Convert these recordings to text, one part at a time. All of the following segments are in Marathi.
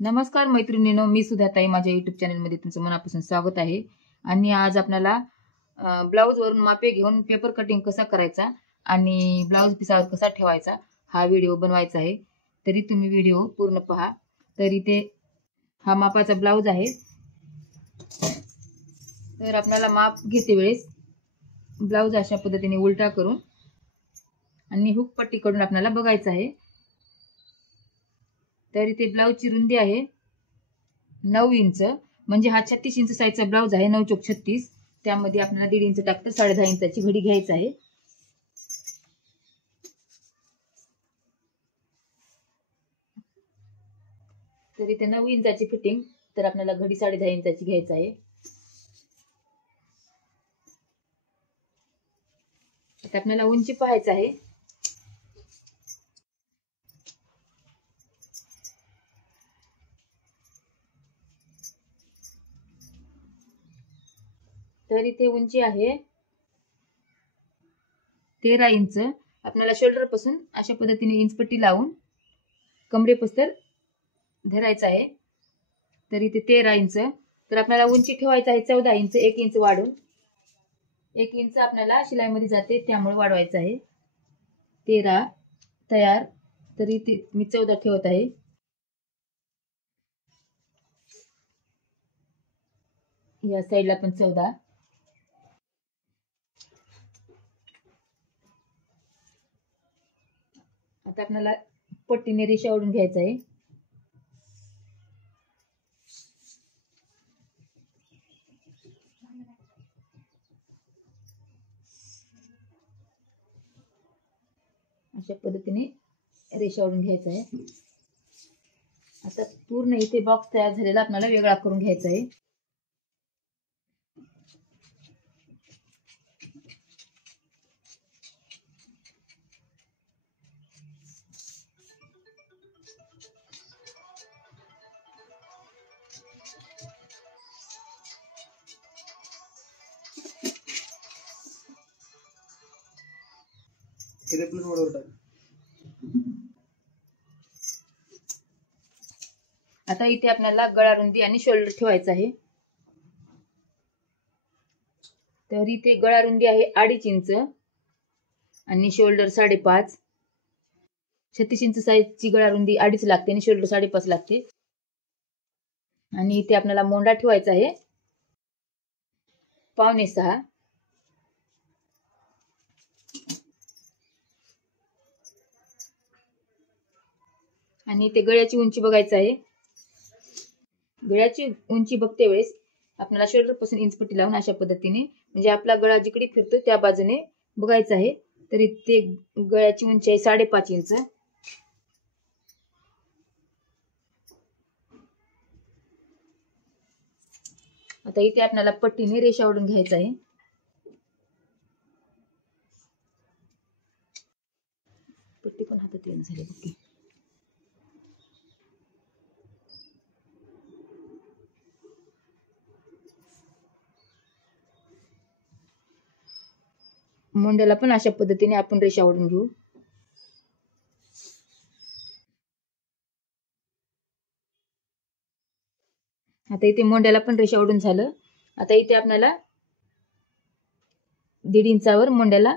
नमस्कार मैत्रिणींनो, मी सुधाताई. माझ्या युट्यूब चॅनलमध्ये तुमचं मनापासून स्वागत आहे. आणि आज आपल्याला ब्लाऊज वरून मापे घेऊन पेपर कटिंग कसा करायचा आणि ब्लाऊज पिसावर कसा ठेवायचा हा व्हिडिओ बनवायचा आहे. तरी तुम्ही व्हिडिओ पूर्ण पहा. तरी ते हा मापाचा ब्लाऊज आहे. तर आपल्याला माप घेते वेळेस ब्लाऊज अशा पद्धतीने उलटा करून आणि हुक पट्टी करून आपल्याला बघायचं आहे. तर इथे ब्लाऊजची रुंदी आहे 9 इंच, म्हणजे हा 36 इंच साईजचा ब्लाऊज आहे. 9 चौक 36. त्यामध्ये आपल्याला 1.5 इंच टाकतं 10.5 इंचाची घडी घ्यायची आहे. तर इथे 9 इंचाची फिटिंग, तर आपल्याला घडी 10.5 इंचाची घ्यायची आहे. आता आपल्याला उंची पाहायचं आहे. तर इथे उंची आहे 13 इंच. आपल्याला शोल्डर पासून अशा पद्धतीने इंचपट्टी लावून कमरेपस्तर धरायचं आहे. तर इथे 13 इंच. तर आपल्याला उंची ठेवायचं आहे 14 इंच. 1 इंच वाढून 1 इंच आपल्याला शिलाईमध्ये जाते, त्यामुळे वाढवायचं आहे. 13 तयार. तर इथे मी 14 ठेवत आहे. या साईडला पण 14. आता आपल्याला पट्टीने रेषा ओढून घ्यायचं आहे. अशा पद्धतीने रेषा ओढून घ्यायचं आहे. आता पूर्ण इथे बॉक्स तयार झालेला आपल्याला वेगळा करून घ्यायचा आहे. आता इथे आपल्याला गळा रुंदी आणि शोल्डर ठेवायचं आहे. तर इथे गळा रुंदी आहे 2.5 इंच आणि शोल्डर 5.5. 36 इंच साईजची गळा रुंदी 2.5 लागते आणि शोल्डर 5.5 लागते. आणि इथे आपल्याला मोंडा ठेवायचा आहे 5.25. आणि इथे गळ्याची उंची बघायचं आहे. गळ्याची उंची बघते वेळेस आपल्याला शोल्डर पासून इंचपट्टी लावून अशा पद्धतीने, म्हणजे आपला गळा जिकडे फिरतो त्या बाजूने बघायचं आहे. तर इथे गळ्याची उंची आहे 5.5 इंच. आता इथे आपल्याला पट्टीने रेषा ओढून घ्यायचं आहे. पट्टी पण हातात येऊन झाली बघ. मोंड्याला पण अशा पद्धतीने आपण रेषा ओढून घेऊ. आता इथे मोंड्याला पण रेषा ओढून झालं. आता इथे आपल्याला 1.5 इंचावर मोंड्याला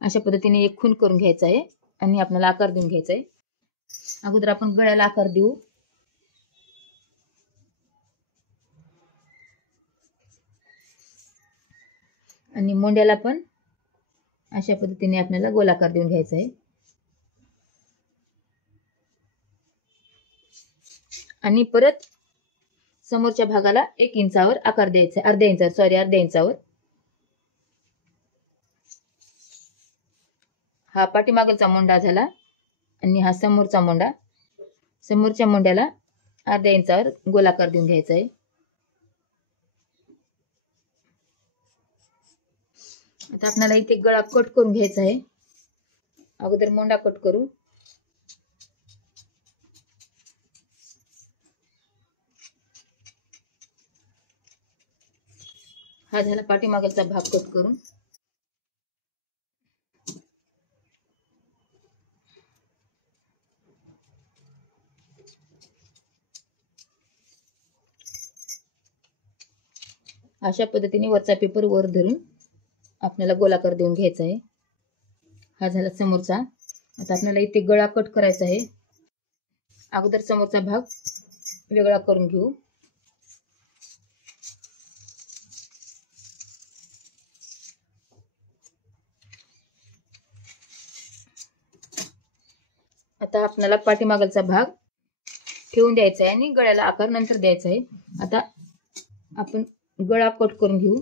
अशा पद्धतीने एक खून करून घ्यायचा आहे आणि आपल्याला आकार देऊन घ्यायचा आहे. अगोदर आपण गळ्याला आकार देऊ. आणि मोंड्याला पण अशा पद्धतीने आपल्याला गोलाकार देऊन घ्यायचा आहे. आणि परत समोरच्या भागाला 1 इंचावर आकार द्यायचा आहे. अर्ध्या इंचावर. हा पाठीमागचा मोंडा झाला आणि हा समोरचा मोंडा. समोरच्या मोंड्याला अर्ध्या इंचावर गोलाकार देऊन घ्यायचा आहे. आता आपल्याला इथे गळा कट करून घ्यायचा आहे. अगोदर मोंडा कट करू. हा झाला पाठीमागचा भाग कट करून. अशा पद्धतीने वरचा पेपर वर धरून आपल्याला गोलाकार देऊन घ्यायचा आहे. हा झाला समोरचा. आता आपल्याला इथे गळा कट करायचा आहे. अगोदर समोरचा भाग वेगळा करून घेऊ. आता आपल्याला पाठीमागचा भाग ठेवून द्यायचा आहे आणि गळ्याला आकार नंतर द्यायचा आहे. आता आपण गळा कट करून घेऊ.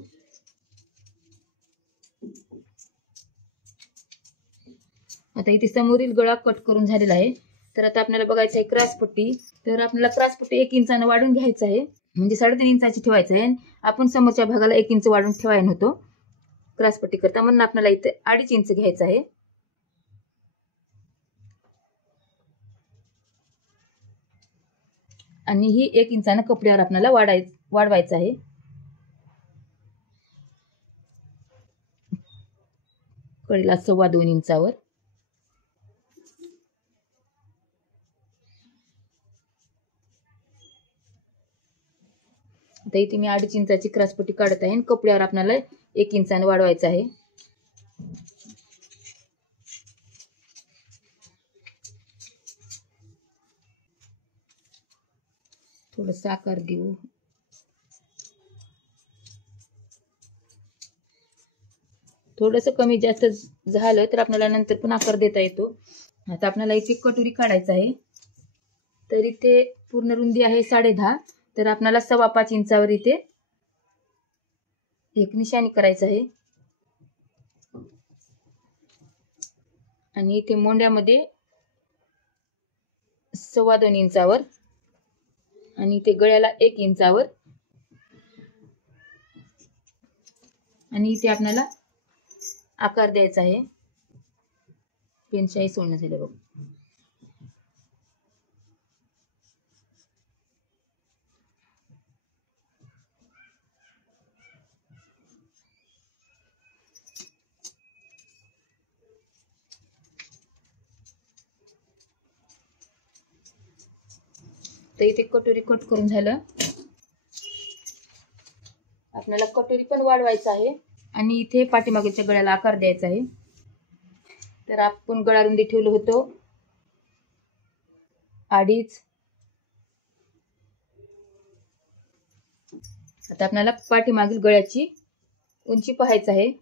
आता इथे समोरील गळा कट करून झालेला आहे. तर आता आपल्याला बघायचं आहे क्रॉसपट्टी. तर आपल्याला क्रॉसपट्टी 1 इंचाने वाढून घ्यायचं आहे. म्हणजे 3.5 इंचाची ठेवायचं आहे. आपण समोरच्या भागाला 1 इंच वाढून ठेवायला होतो क्रॉसपट्टी करता, म्हणून आपल्याला इथे 2.5 इंच घ्यायचं आहे. आणि ही 1 इंचाने कपड्यावर आपल्याला वाढवायचं आहे. कडेला 2.25 इंचावर. आता इथे मी 2.5 इंचाची क्रॉसपट्टी काढत आहे आणि कपड्यावर आपल्याला 1 इंचाने वाढवायचं आहे. थोडासा आकार देऊ. थोडंसं कमी जास्त झालं तर आपल्याला नंतर पण आकार देता येतो. आता आपल्याला इथे कटोरी काढायचा आहे. तर इथे पूर्ण रुंदी आहे 10.5. तर आपल्याला 5.25 इंचावर इथे एक निशाणी करायचं आहे. आणि इथे मोंड्यामध्ये 2.25 इंचावर आणि इथे गळ्याला 1 इंचावर आणि इथे आपल्याला आकार द्यायचा आहे. पेनशाई सोडणं झालं बघ. तर इथे कटोरी कट करून झालं. आपल्याला कटोरी पण वाढवायचं आहे आणि इथे पाठीमागच्या गळ्याला आकार द्यायचा आहे. तर आपण गळा रुंदी ठेवलं होतो 2.5. आता आपल्याला पाठीमागील गळ्याची उंची पाहायची आहे.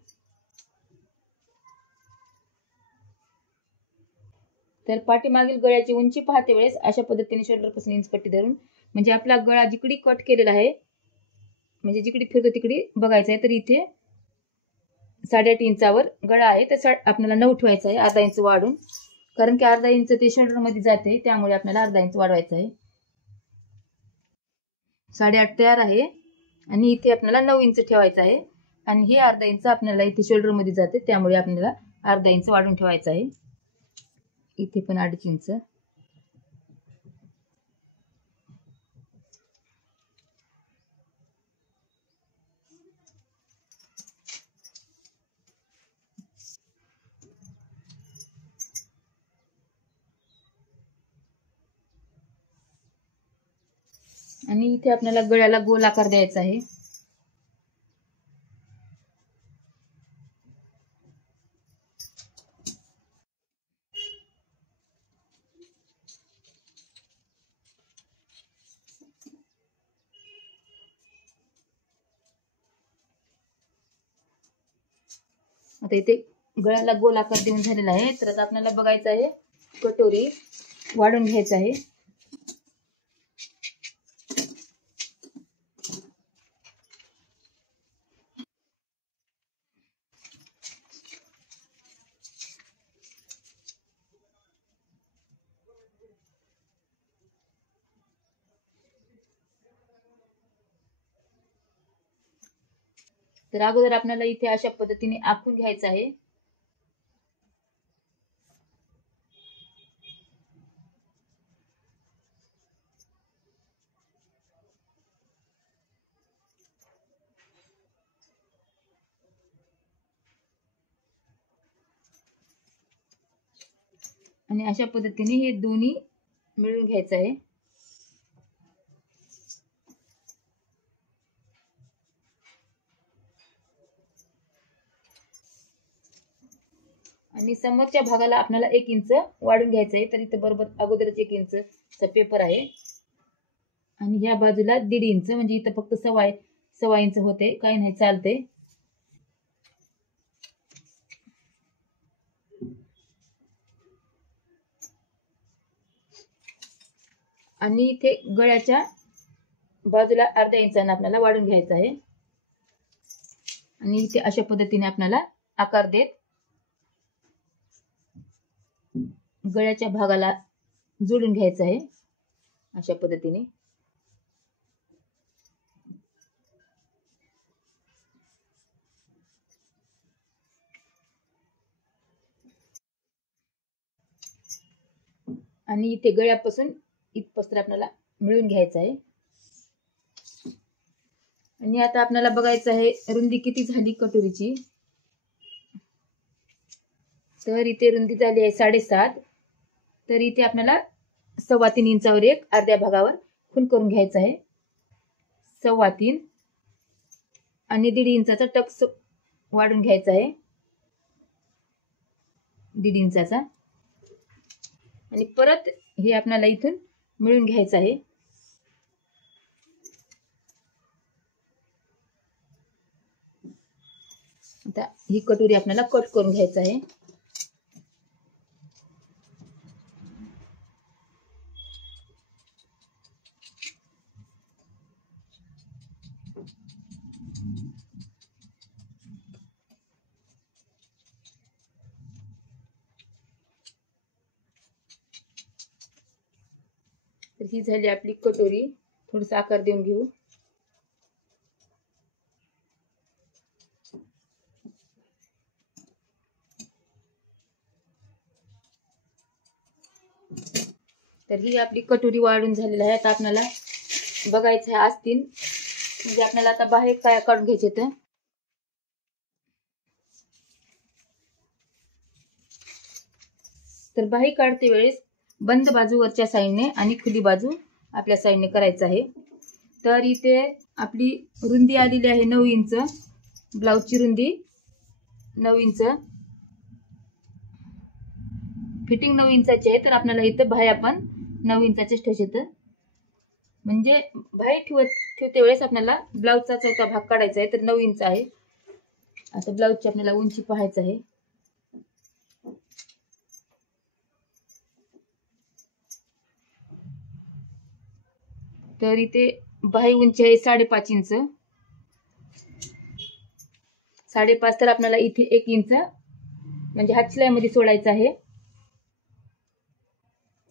तर पाठीमागील गळ्याची उंची पाहते वेळेस अशा पद्धतीने शोल्डर पासून इंच पट्टी धरून, म्हणजे आपला गळा जिकडे कट केलेला आहे, म्हणजे जिकडे फिरतो तिकडे बघायचं आहे. तर इथे 8.5 इंचावर गळा आहे, तर आपल्याला 9 ठेवायचा आहे, अर्धा इंच वाढून. कारण की अर्धा इंच ते शोल्डर मध्ये जाते, त्यामुळे आपल्याला अर्धा इंच वाढवायचा आहे. 8.5 तयार आहे आणि इथे आपल्याला 9 इंच ठेवायचं आहे. आणि हे अर्धा इंच आपल्याला इथे शोल्डर मध्ये जाते, त्यामुळे आपल्याला अर्धा इंच वाढून ठेवायचं आहे. इथे पण 2.5 इंच. आणि इथे आपल्याला गळ्याला गोल आकार द्यायचा आहे. आता इथे गळ्याला गोल आकार देऊन झालेला आहे. तर आता आपल्याला बघायचं आहे कटोरी वाढून घ्यायचं आहे. तर अगोदर आपल्याला इथे अशा पद्धतीने आखून घ्यायचं आहे. आणि अशा पद्धतीने हे दोन्ही मिळून घ्यायचं आहे. आणि समोरच्या भागाला आपल्याला 1 इंच वाढून घ्यायचं आहे. तर इथं बरोबर अगोदरच 1 इंचचा पेपर आहे आणि ह्या बाजूला 1.5 इंच, म्हणजे इथं फक्त सव्वा इंच होते, काही नाही चालते. आणि इथे गळ्याच्या बाजूला अर्ध्या इंचाने आपल्याला वाढून घ्यायचं आहे आणि इथे अशा पद्धतीने आपल्याला आकार देत गळ्याच्या भागाला जोडून घ्यायचं आहे अशा पद्धतीने. आणि इथे गळ्यापासून इथपर्यंत आपल्याला मिळून घ्यायचं आहे. आणि आता आपल्याला बघायचं आहे रुंदी किती झाली कटोरीची. तर इथे रुंदी झाली आहे 7.5. तर इथे आपल्याला 3.25 इंचावर एक अर्ध्या भागावर खून करून घ्यायचा आहे. 3.25 आणि 1.5 इंचाचा टक्स वाढून घ्यायचा आहे, 1.5 इंचाचा. आणि परत हे आपल्याला इथून मिळून घ्यायचं आहे. आता ही कटोरी आपल्याला कट करून घ्यायचं आहे. तर ही झाली आपली कटोरी. थोडासा आकार देऊन घेऊ. तर ही आपली कटोरी वाढून झालेली आहे. आता आपल्याला बघायचं आहे आस्तीन, म्हणजे आपल्याला आता बाहेर काय काढून घ्यायचे. तर बाहेर काढते वेळेस बंद बाजू वरच्या साईडने आणि खुली बाजू आपल्या साईडने करायचं आहे. तर इथे आपली रुंदी आलेली आहे 9 इंच. ब्लाउजची रुंदी 9 इंच, फिटिंग 9 इंचाची आहे. तर आपल्याला इथं बाहेर आपण 9 इंचाचेच ठेवायचे. म्हणजे बाहेर ठेवते वेळेस आपल्याला ब्लाउजचा चौथा भाग काढायचा आहे. तर 9 इंच आहे. आता ब्लाउजची आपल्याला उंची पाहायचं आहे. तर इथे बाही उंची आहे 5.5 इंच. 5.5 तर आपल्याला इथे 1 इंच म्हणजे हातशिलाईमध्ये सोडायचं आहे.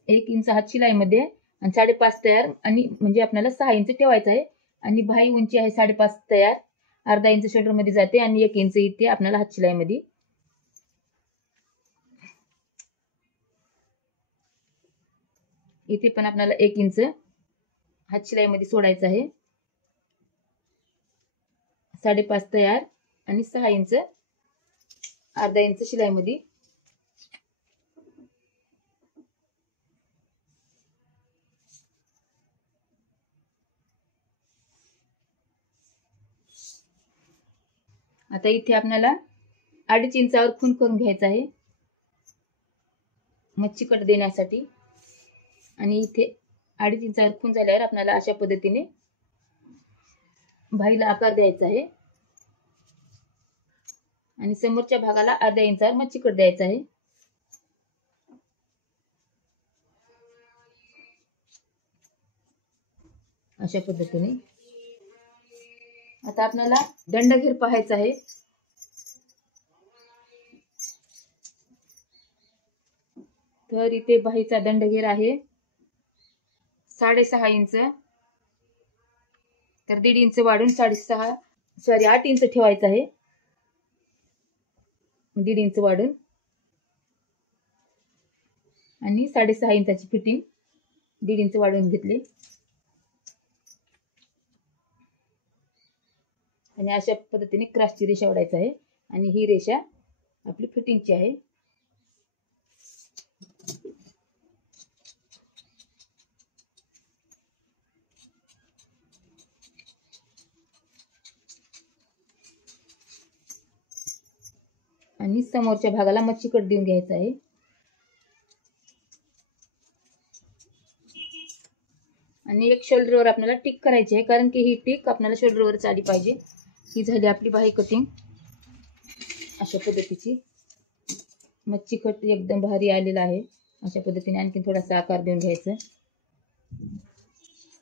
1 इंच हातशिलाईमध्ये आणि 5.5 तयार, आणि म्हणजे आपल्याला 6 इंच ठेवायचं आहे. आणि बाही उंची आहे 5.5 तयार, अर्धा इंच शोल्डर मध्ये जाते आणि 1 इंच इथे आपल्याला हातशिलाईमध्ये. इथे पण आपल्याला 1 इंच हातशिलाईमध्ये सोडायचं आहे. 5.5 तयार आणि 6 इंच अर्धा इंच शिलाईमध्ये. आता इथे आपल्याला 2.5 इंचावर खून करून घ्यायचा आहे मच्छी कट देण्यासाठी. आणि इथे 2.5 इंचावर खून झाल्यावर आपल्याला अशा पद्धतीने बाहीला आकार द्यायचा आहे आणि समोरच्या भागाला अर्ध्या इंचावर मच्छी कट द्यायचा आहे. अशा पद्धतीने. आता आपल्याला दंडघेर पाहायचा आहे. तर इथे बाहीचा दंडघेर आहे 6.5 इंच. तर 1.5 इंच वाढून 8 इंच ठेवायचं आहे. 1.5 इंच वाढून आणि 6.5 इंचाची फिटिंग 1.5 इंच वाढवून घेतली. आणि अशा पद्धतीने क्रॉसची रेषा ओढायची आहे आणि ही रेषा आपली फिटिंगची आहे. आणि आणि समोरच्या भागाला मच्छी कट देऊन घ्यायचा आहे. आणि एक शोल्डरवर आपल्याला टिक करायची आहे, कारण की ही टिक आपल्याला शोल्डरवरच आली पाहिजे. ही झाली आपली बाही कटिंग. अशा पद्धतीची मच्छी कट एकदम भारी आलेला आहे. अशा पद्धतीने आणखी थोडासा आकार देऊन घ्यायचा,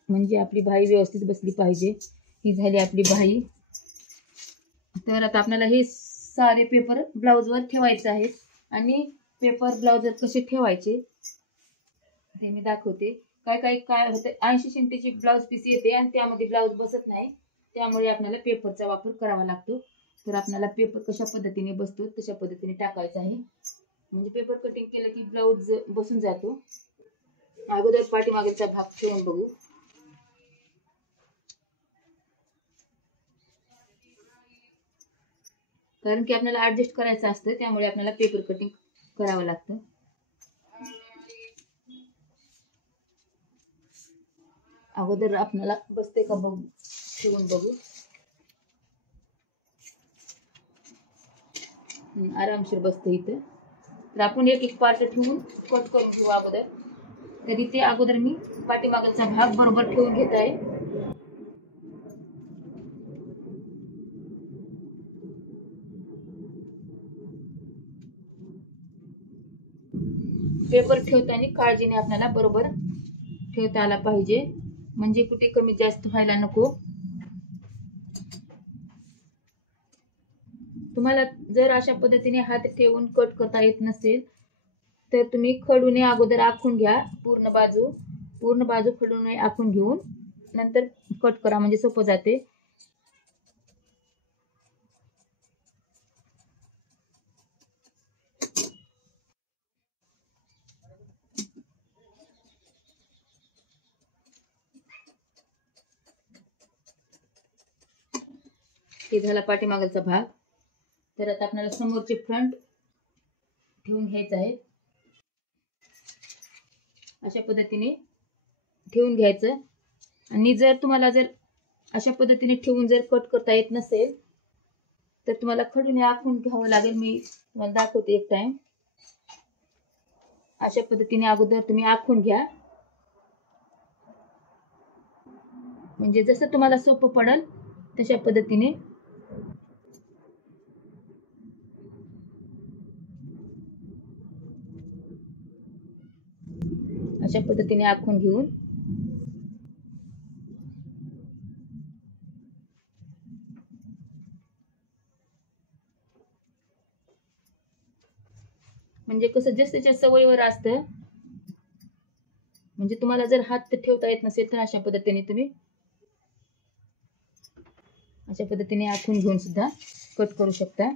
म्हणजे आपली बाही व्यवस्थित बसली पाहिजे. ही झाली आपली बाही. तर आता आपल्याला हे सारे पेपर ब्लाउजवर ठेवायचे आहेत. आणि पेपर ब्लाउजवर कसे ठेवायचे ते मी दाखवते. काय होतं, 80 सेंटीची ब्लाउज पीस येते आणि त्यामध्ये ब्लाउज बसत नाही, त्यामुळे आपल्याला पेपरचा वापर करावा लागतो. तर आपल्याला पेपर कशा पद्धतीने बसतो तशा पद्धतीने टाकायचा आहे, म्हणजे पेपर कटिंग केलं की ब्लाउज बसून जातो. अगोदर पाठीमागचा भाग ठेवून बघू. कारण की आपल्याला ऍडजस्ट करायचं असतं, त्यामुळे आपल्याला पेपर कटिंग करावं लागतं. अगोदर आपल्याला बसते का बघू, ठेवून बघू. आरामशीर बसते इथं. तर आपण एक एक पार्ट ठेवून कट करून घेऊ अगोदर. तर इथे अगोदर मी पाठीमागचा भाग बरोबर ठेवून घेत आहे. पेपर ठेवताना काळजीने आपल्याला बरोबर ठेवता आला पाहिजे, म्हणजे कुठे कमी जास्त व्हायला नको. तुम्हाला जर अशा पद्धतीने हात ठेवून कट करता येत नसेल तर तुम्ही खडूने अगोदर आखून घ्या. पूर्ण बाजू खडूने आखून घेऊन नंतर कट करा, म्हणजे सोपं जाते. हे झाला पाठीमागचा भाग. तर आता आपल्याला समोरचे फ्रंट ठेवून घ्यायचं आहे. अशा पद्धतीने ठेवून घ्यायचं. आणि जर तुम्हाला अशा पद्धतीने ठेवून जर कट करता येत नसेल तर तुम्हाला खडूने आखून घ्यावं लागेल. मी तुम्हाला दाखवते एक टाइम. अशा पद्धतीने अगोदर तुम्ही आखून घ्या, म्हणजे जसं तुम्हाला सोपं पडेल तशा पद्धतीने. अशा पद्धतीने आखून घेऊन म्हणजे कसं ज्याच्या सवयीवर असतं. म्हणजे तुम्हाला जर हात ठेवता येत नसेल तर अशा पद्धतीने तुम्ही अशा पद्धतीने आखून घेऊन सुद्धा कट करू शकता.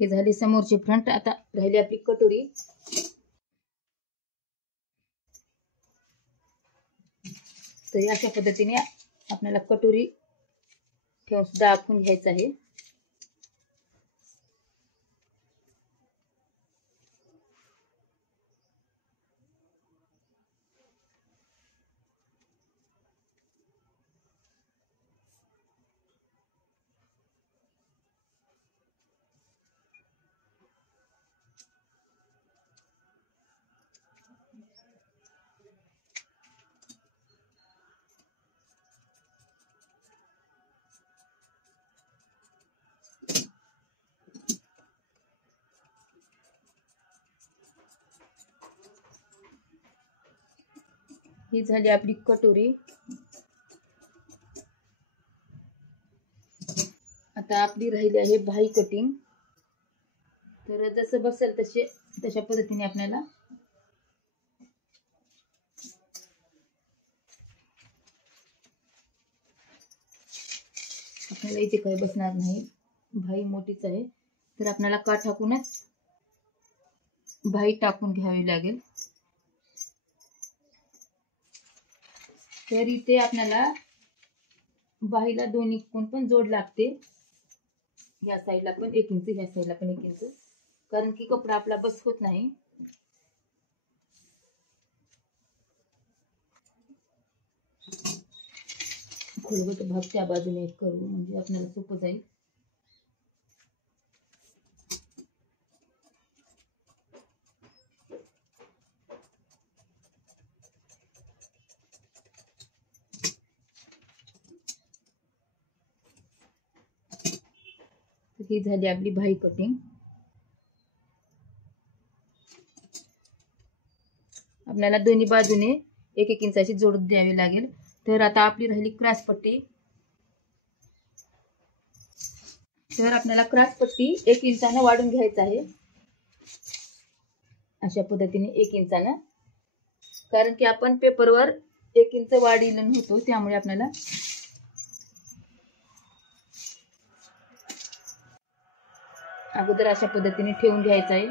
हे झाली समोरची फ्रंट. आता राहिली आपली कटोरी. तर अशा पद्धतीने आपल्याला कटोरी ठेवून सुद्धा आखून घ्यायचं आहे. ही झाली आपली कटोरी. आता आपली राहिली आहे बाही कटिंग. तर जसं बसेल तशा पद्धतीने आपल्याला इथे काही बसणार नाही, बाही मोठीच आहे. तर आपल्याला काठाकूनच बाही टाकून घ्यावी लागेल. तर इथे आपल्याला बाहीला दोन्ही कोण पण जोड लागते, ह्या साईडला पण 1 इंच, ह्या साईडला पण 1 इंच, कारण की कपडा आपला बस होत नाही. खोलगट भाग त्या बाजूने करू म्हणजे आपल्याला सोपं जाईल. ही झाली आपली बाही कटिंग. आपल्याला दोन्ही बाजूने 1-1 इंचाची जोड द्यावी लागेल. तर आता आपली राहिली क्रॉस पट्टी. तर आपल्याला क्रॉस पट्टी 1 इंचानं वाढून घ्यायचं आहे, अशा पद्धतीने 1 इंचानं, कारण की आपण पेपरवर 1 इंच वाढीला होतो, त्यामुळे आपल्याला अगोदर अशा पद्धतीने ठेवून घ्यायचं आहे.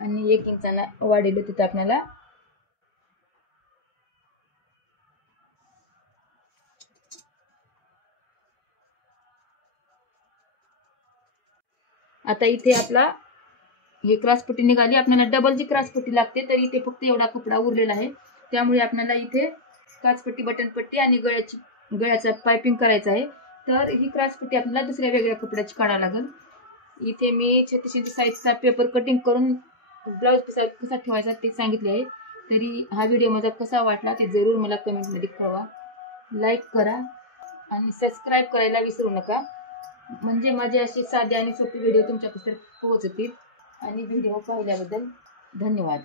आणि 1 इंचानं वाढीलं तिथं आपल्याला आता इथे आपला हे क्रॉस पट्टी निघाली. आपल्याला डबल जी क्रॉस पट्टी लागते, तर इथे फक्त एवढा कपडा उरलेला आहे, त्यामुळे आपल्याला इथे क्रॉस पट्टी, बटन पट्टी आणि गळ्याचा पायपिंग करायचं आहे. तर ही क्रॉस पट्टी आपल्याला दुसऱ्या वेगळ्या कपड्याची काढावी लागेल. इथे मी 36 इंच साईजचा पेपर कटिंग करून ब्लाऊज कसा ठेवायचा ते सांगितले आहे. तरी हा व्हिडिओ माझा कसा वाटला ते जरूर मला कमेंटमध्ये कळवा. लाईक करा आणि सबस्क्राईब करायला विसरू नका, म्हणजे माझे असे साधे आणि सोपे व्हिडिओ तुमच्यापर्यंत पोहोचतील. आणि व्हिडिओ पाहिल्याबद्दल धन्यवाद.